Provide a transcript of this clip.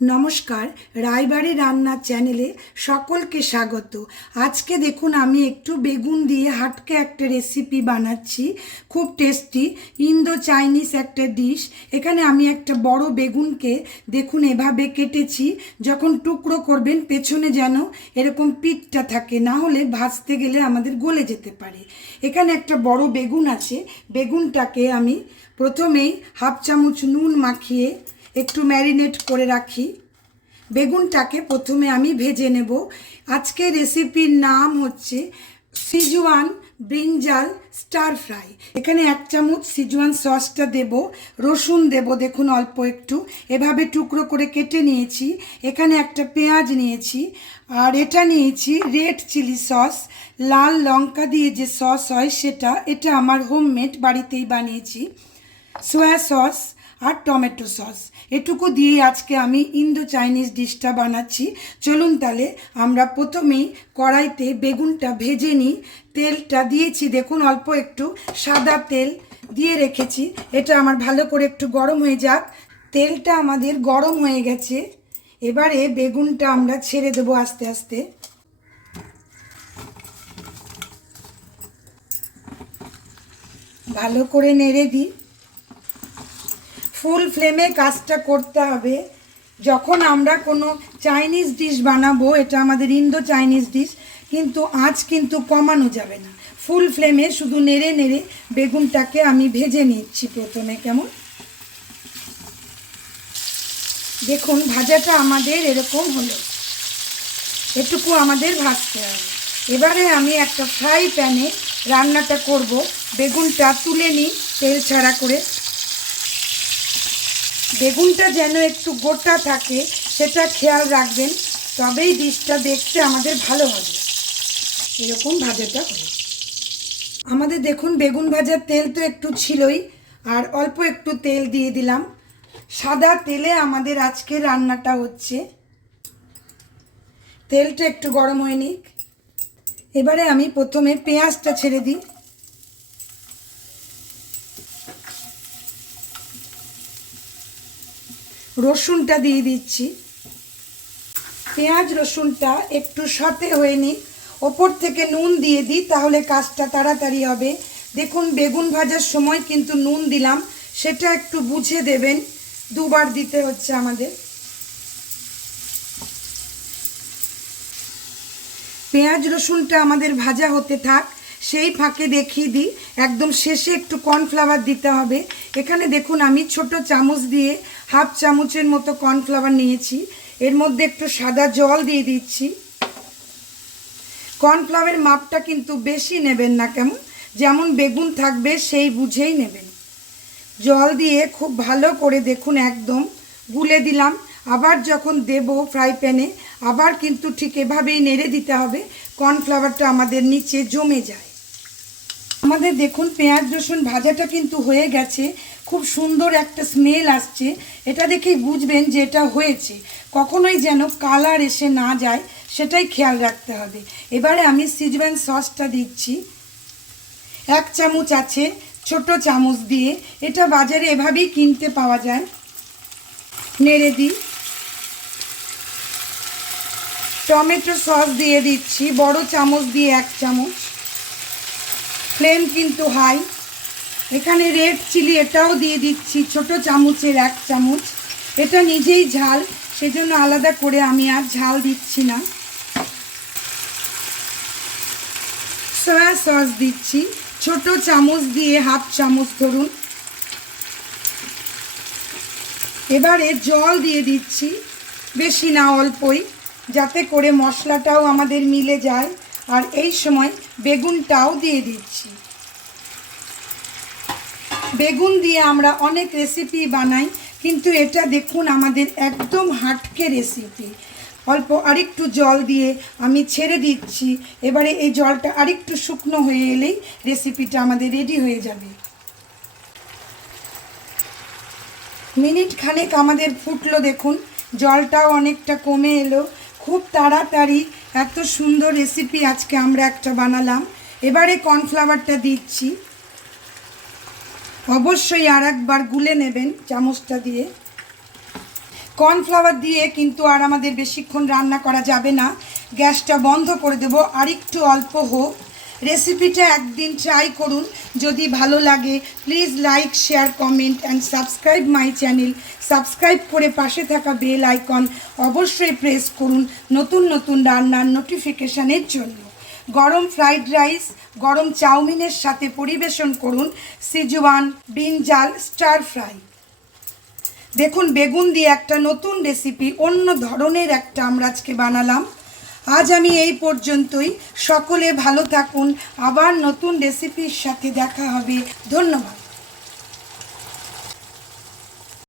নমস্কার, রায়বাড়ি রান্না চ্যানেলে সকলকে স্বাগত। আজকে দেখুন আমি একটু বেগুন দিয়ে হাটকে একটা রেসিপি বানাচ্ছি, খুব টেস্টি ইন্দো চাইনিজ একটা ডিশ। এখানে আমি একটা বড় বেগুনকে দেখুন এভাবে কেটেছি। যখন টুকরো করবেন পেছনে যেন এরকম পিঠটা থাকে, না হলে ভাজতে গেলে আমাদের গলে যেতে পারে। এখানে একটা বড় বেগুন আছে, বেগুনটাকে আমি প্রথমেই হাফ চামচ নুন মাখিয়ে একটু ম্যারিনেট করে রাখি। বেগুনটাকে প্রথমে আমি ভেজে নেব। আজকে রেসিপির নাম হচ্ছে সিজুয়ান ব্রিঞ্জাল স্টার ফ্রাই। এখানে 1 চামচ সিজুয়ান সসটা দেব, রসুন দেব দেখুন অল্প একটু, এভাবে টুকরো করে কেটে নিয়েছি। এখানে একটা পেঁয়াজ নিয়েছি, আর এটা নিয়েছি রেড চিলি সস, লাল লঙ্কা দিয়ে যে সস হয় সেটা, এটা আমার হোমমেড, বাড়িতেই বানিয়েছি। সোয়া সস আর টমেটো সস, এটুকু দিয়ে আজকে আমি ইন্দো চাইনিজ ডিশটা বানাচ্ছি। চলুন তাহলে আমরা প্রথমেই কড়াইতে বেগুনটা ভেজে নিই। তেলটা দিয়েছি দেখুন অল্প একটু সাদা তেল দিয়ে রেখেছি, এটা আমার ভালো করে একটু গরম হয়ে যাক। তেলটা আমাদের গরম হয়ে গেছে, এবারে বেগুনটা আমরা ছেড়ে দেবো আস্তে আস্তে। ভালো করে নেড়ে দিই। ফুল ফ্লেমে কাজটা করতে হবে। যখন আমরা কোনো চাইনিজ ডিশ বানাবো, এটা আমাদের ইন্দো চাইনিজ ডিশ, কিন্তু আঁচ কিন্তু কমানো যাবে না। ফুল ফ্লেমে শুধু নেড়ে নেড়ে বেগুনটাকে আমি ভেজে নিচ্ছি প্রথমে। কেমন দেখুন ভাজাটা আমাদের এরকম হলো, এটুকু আমাদের ভাজতে হবে। এবারে আমি একটা ফ্রাই প্যানে রান্নাটা করব। বেগুনটা তুলে নিই তেল ছাড়া করে। বেগুনটা যেন একটু গোটা থাকে সেটা খেয়াল রাখবেন, তবেই ডিশটা দেখতে আমাদের ভালো হবে। এরকম ভাজাটা হবে আমাদের। দেখুন বেগুন ভাজার তেল তো একটু ছিলই, আর অল্প একটু তেল দিয়ে দিলাম। সাদা তেলে আমাদের আজকে রান্নাটা হচ্ছে। তেলটা একটু গরম হয়ে নিক। এবারে আমি প্রথমে পেঁয়াজটা ছেড়ে দিই। রসুনটা দিয়ে দিচ্ছি। পেঁয়াজ রসুনটা একটু সতে হয়ে নিক, ওপর থেকে নুন দিয়ে দিই, তাহলে কাজটা তাড়াতাড়ি হবে। দেখুন বেগুন ভাজার সময় কিন্তু নুন দিলাম, সেটা একটু বুঝে দেবেন, দুবার দিতে হচ্ছে আমাদের। পেঁয়াজ রসুনটা আমাদের ভাজা হতে থাক, সেই ফাঁকে দেখিয়ে দিই একদম শেষে একটু কর্নফ্লাওয়ার দিতে হবে। এখানে দেখুন আমি ছোট চামচ দিয়ে হাফ চামচের মতো কর্নফ্লাওয়ার নিয়েছি, এর মধ্যে একটু সাদা জল দিয়ে দিচ্ছি। কর্নফ্লাওয়ারের মাপটা কিন্তু বেশি নেবেন না, কেমন যেমন বেগুন থাকবে সেই বুঝেই নেবেন। জল দিয়ে খুব ভালো করে দেখুন একদম গুলে দিলাম। আবার যখন দেব ফ্রাই প্যানে, আবার কিন্তু ঠিক এভাবেই নেড়ে দিতে হবে, কর্নফ্লাওয়ারটা আমাদের নিচে জমে যায়। আমাদের দেখুন পেঁয়াজ রসুন ভাজাটা কিন্তু হয়ে গেছে, খুব সুন্দর একটা স্মেল আসছে। এটা দেখেই বুঝবেন যে এটা হয়েছে, কখনোই যেন কালার এসে না যায় সেটাই খেয়াল রাখতে হবে। এবারে আমি সিজওয়ান সসটা দিচ্ছি। 1 চামচ আছে, ছোট চামচ দিয়ে, এটা বাজারে এভাবেই কিনতে পাওয়া যায়। নেড়ে দিই। টমেটো সস দিয়ে দিচ্ছি, বড় চামচ দিয়ে 1 চামচ। ফ্লেম কিন্তু হাই। এখানে রেড চিলি এটাও দিয়ে দিচ্ছি, ছোট চামচের 1 চামচ। এটা নিজেই ঝাল, সেজন্য আলাদা করে আমি আর ঝাল দিচ্ছি না। সয়া সস দিচ্ছি, ছোট চামচ দিয়ে হাফ চামচ ধরুন। এবারে জল দিয়ে দিচ্ছি, বেশি না অল্পই, যাতে করে মশলাটাও আমাদের মিলে যায়। আর এই সময় বেগুনটাও দিয়ে দিচ্ছি। বেগুন দিয়ে আমরা অনেক রেসিপি বানাই, কিন্তু এটা দেখুন আমাদের একদম হাটকে রেসিপি। অল্প আরেকটু জল দিয়ে আমি ছেড়ে দিচ্ছি। এবারে এই জলটা আরেকটু শুকনো হয়ে এলেই রেসিপিটা আমাদের রেডি হয়ে যাবে। মিনিট খানেক আমাদের ফুটলো, দেখুন জলটাও অনেকটা কমে এলো। খুব তাড়াতাড়ি এত সুন্দর রেসিপি আজকে আমরা একটা বানালাম। এবারে কর্নফ্লাওয়ারটা দিচ্ছি, অবশ্যই আর একবার গুলে নেবেন চামচটা দিয়ে। কর্নফ্লাওয়ার দিয়ে কিন্তু আর আমাদের বেশিক্ষণ রান্না করা যাবে না, গ্যাসটা বন্ধ করে দেব। আর একটু অল্প হোক। রেসিপিটা একদিন ট্রাই করুন, যদি ভালো লাগে please like, share, comment and subscribe my channel. Subscribe করে পাশে থাকা বেল আইকন অবশ্যই প্রেস করুন নতুন নতুন রান্নার নোটিফিকেশানের জন্য। গরম ফ্রাইড রাইস, গরম চাউমিনের সাথে পরিবেশন করুন সিজওয়ান ব্রিঞ্জাল স্টার ফ্রাই। দেখুন বেগুন দিয়ে একটা নতুন রেসিপি, অন্য ধরনের একটা আমরা আজকে বানালাম। আজ আমি এই পর্যন্তই। সকলে ভালো থাকুন, আবার নতুন রেসিপির সাথে দেখা হবে। ধন্যবাদ।